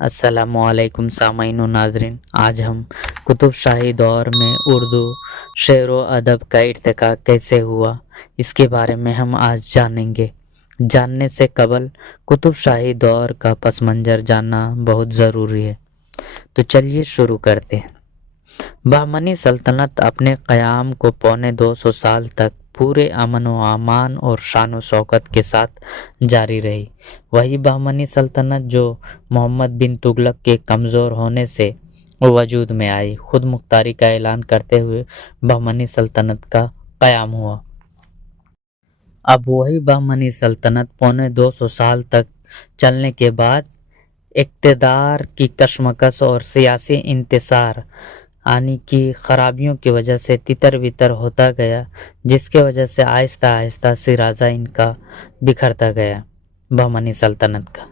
अस्सलामुअलैकुम सामाईन व नाज़रीन। आज हम कुतुब शाही दौर में उर्दू शेर व अदब का इर्तिका कैसे हुआ, इसके बारे में हम आज जानेंगे। जानने से कबल कुतुब शाही दौर का पस मंज़र जानना बहुत ज़रूरी है। तो चलिए शुरू करते हैं। बहमनी सल्तनत अपने क़याम को पौने 200 साल तक पूरे अमन व अमान और शान व शौकत के साथ जारी रही। वही बहमनी सल्तनत जो मोहम्मद बिन तुगलक के कमज़ोर होने से वजूद में आई, खुद मुख्तारी का ऐलान करते हुए बहमनी सल्तनत का क़याम हुआ। अब वही बहमनी सल्तनत पौने 200 साल तक चलने के बाद इक़्तिदार की कशमकश और सियासी इंतशार आने की खराबियों की वजह से तितर बितर होता गया, जिसके वजह से आहिस्ता आहिस्ता सिराजा इनका बिखरता गया। बहमनी सल्तनत का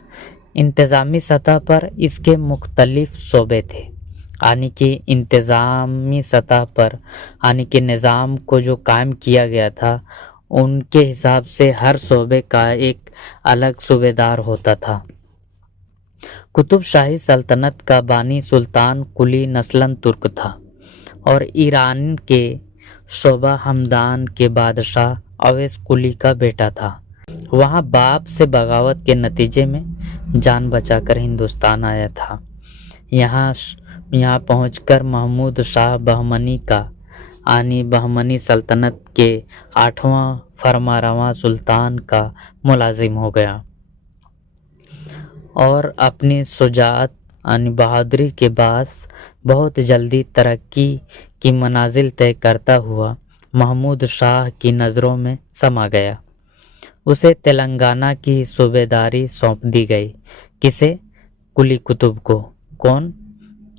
इंतज़ामी सतह पर इसके मुख्तलिफ शोबे थे, यानी कि इंतज़ामी सतह पर यानी कि निज़ाम को जो कायम किया गया था, उनके हिसाब से हर शोबे का एक अलग सूबेदार होता था। कुतुब शाही सल्तनत का बानी सुल्तान कुली नस्लन तुर्क था और ईरान के शोबा हमदान के बादशाह अवैस कुली का बेटा था। वहाँ बाप से बगावत के नतीजे में जान बचाकर हिंदुस्तान आया था। यहाँ पहुंचकर महमूद शाह बहमनी का यानी बहमनी सल्तनत के 8वां फरमारवा सुल्तान का मुलाजिम हो गया और अपनी शुजाअत यानी बहादुरी के बाद बहुत जल्दी तरक्की की मनाजिल तय करता हुआ महमूद शाह की नज़रों में समा गया। उसे तेलंगाना की सूबेदारी सौंप दी गई। किसे? कुली कुतुब को। कौन?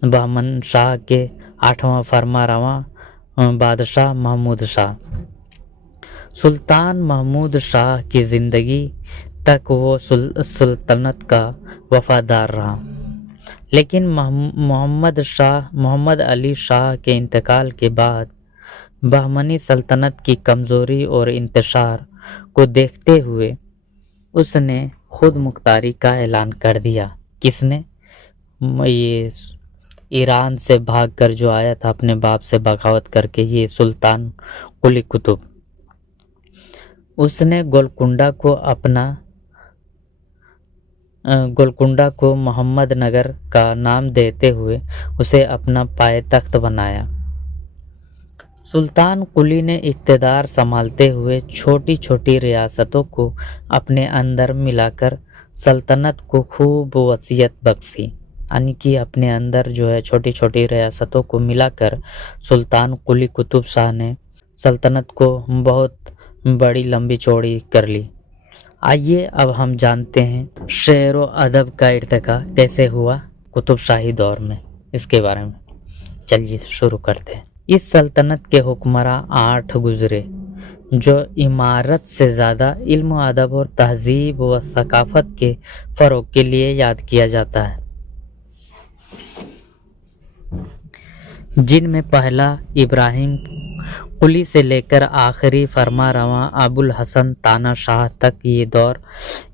बहमन शाह के 8वां फरमारवा बादशाह महमूद शाह। सुल्तान महमूद शाह की ज़िंदगी तक वो सल्तनत का वफादार रहा, लेकिन मोहम्मद अली शाह के इंतकाल के बाद बहमनी सल्तनत की कमज़ोरी और इंतशार को देखते हुए उसने खुद मुख्तारी का ऐलान कर दिया। किसने? ये ईरान से भागकर जो आया था अपने बाप से बगावत करके, ये सुल्तान कुली कुतुब। उसने गोलकुंडा को मोहम्मद नगर का नाम देते हुए उसे अपना पायतख्त बनाया। सुल्तान कुली ने इक़्तिदार संभालते हुए छोटी छोटी रियासतों को अपने अंदर मिलाकर सल्तनत को खूब वसीयत बख्शी, यानी कि अपने अंदर जो है छोटी छोटी रियासतों को मिलाकर सुल्तान कुली कुतुब शाह ने सल्तनत को बहुत बड़ी लंबी चौड़ी कर ली। आइए अब हम जानते हैं शेर व अदब का इर्तिका कैसे हुआ कुतुब शाही दौर में, इसके बारे में। चलिए शुरू करते हैं। इस सल्तनत के हुक्मरां 8 गुजरे, जो इमारत से ज़्यादा इल्म अदब और तहजीब व सकाफत के फ़रोग़ के लिए याद किया जाता है, जिनमें पहला इब्राहिम कुली से लेकर आखिरी फरमारवा अबुल हसन ताना शाह तक ये दौर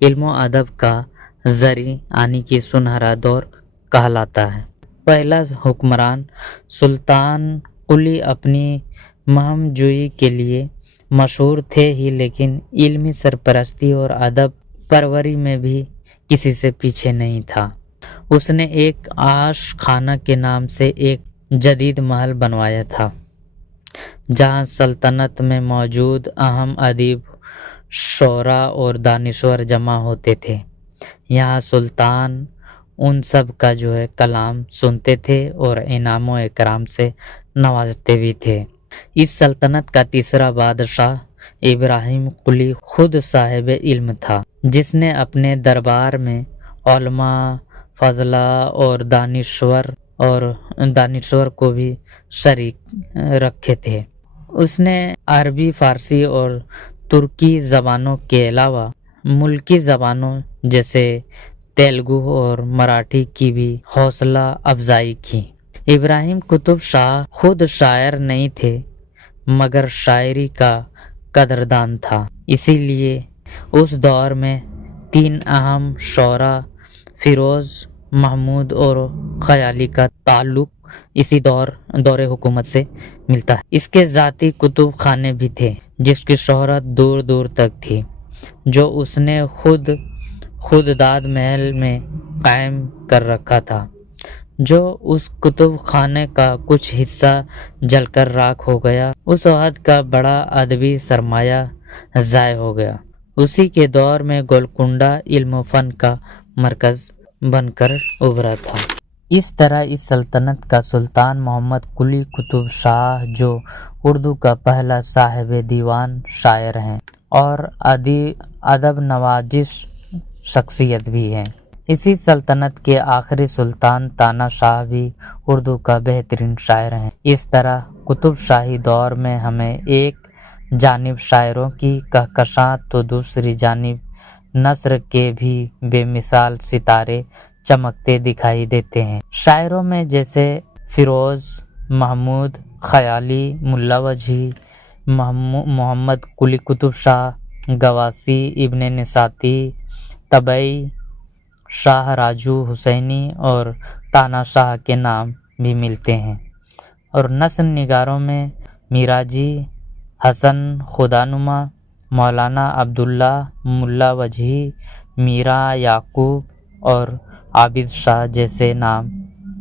इल्म अदब का ज़री यानी कि सुनहरा दौर कहलाता है। पहला हुक्मरान सुल्तान कुली अपनी महमजूई के लिए मशहूर थे ही, लेकिन इल्मी सरपरस्ती और अदब परवरी में भी किसी से पीछे नहीं था। उसने एक आश खाना के नाम से एक जदीद महल बनवाया था, जहाँ सल्तनत में मौजूद अहम अदीब, शोरा और दानिश्वर जमा होते थे। यहाँ सुल्तान उन सब का जो है कलाम सुनते थे और इनाम व इकराम से नवाजते भी थे। इस सल्तनत का तीसरा बादशाह इब्राहिम कुली खुद साहिब इल्म था, जिसने अपने दरबार में उलमा, फजला और दानिश्वर को भी शरीक रखे थे। उसने अरबी, फ़ारसी और तुर्की ज़बानों के अलावा मुल्की ज़बानों जैसे तेलुगु और मराठी की भी हौसला अफजाई की। इब्राहिम कुतुब शाह खुद शायर नहीं थे, मगर शायरी का कदरदान था। इसीलिए उस दौर में 3 अहम शोरा फिरोज़, محمود اور خیالی کا تعلق اسی دور حکومت سے ملتا ہے۔ اس کے ذاتی کتب خانے بھی تھے جس کی شہرت دور دور تک تھی، جو اس نے خود داد محل میں قائم کر رکھا تھا۔ جو اس کتب خانے کا کچھ حصہ جل کر راکھ ہو گیا، اس وقت کا بڑا ادبی سرمایہ ضائع ہو گیا۔ اسی کے دور میں گولکنڈہ علم و فن کا مرکز بن کر ابھرا تھا۔ اس طرح اس سلطنت کا سلطان محمد قلی قطب شاہ، جو اردو کا پہلا صاحب دیوان شاعر ہیں اور ادب نواز شخصیت بھی ہیں، اسی سلطنت کے آخری سلطان تانا شاہ بھی اردو کا بہترین شاعر ہیں۔ اس طرح قطب شاہی دور میں ہمیں ایک جانب شاعروں کی کہکشاں تو دوسری جانب نثر کے بھی بے مثال ستارے چمکتے دکھائی دیتے ہیں۔ شاعروں میں جیسے فیروز، محمود خیالی، ملا وجدی، محمد قلی قطب شاہ، گواسی، ابن نساتی، طبعی، شاہ راجو حسینی اور تانا شاہ کے نام بھی ملتے ہیں، اور نثر نگاروں میں میراجی، حسن خدانما، مولانا عبداللہ، ملا وجدی، میرا یعقوب اور عابد شاہ جیسے نام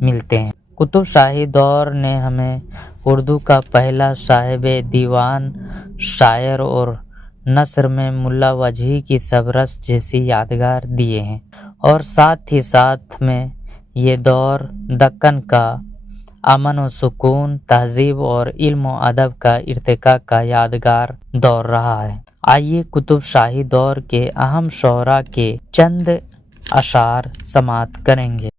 ملتے ہیں۔ قطب شاہی دور نے ہمیں اردو کا پہلا صاحب دیوان شاعر اور نثر میں ملا وجدی کی سبرس جیسی یادگار دیے ہیں، اور ساتھ ہی ساتھ میں یہ دور دکن کا امن و سکون، تہذیب اور علم و ادب کا ارتقاء کا یادگار دور رہا ہے۔ آئیے قطب شاہی دور کے اہم شعراء کے چند اشعار سماعت کریں گے۔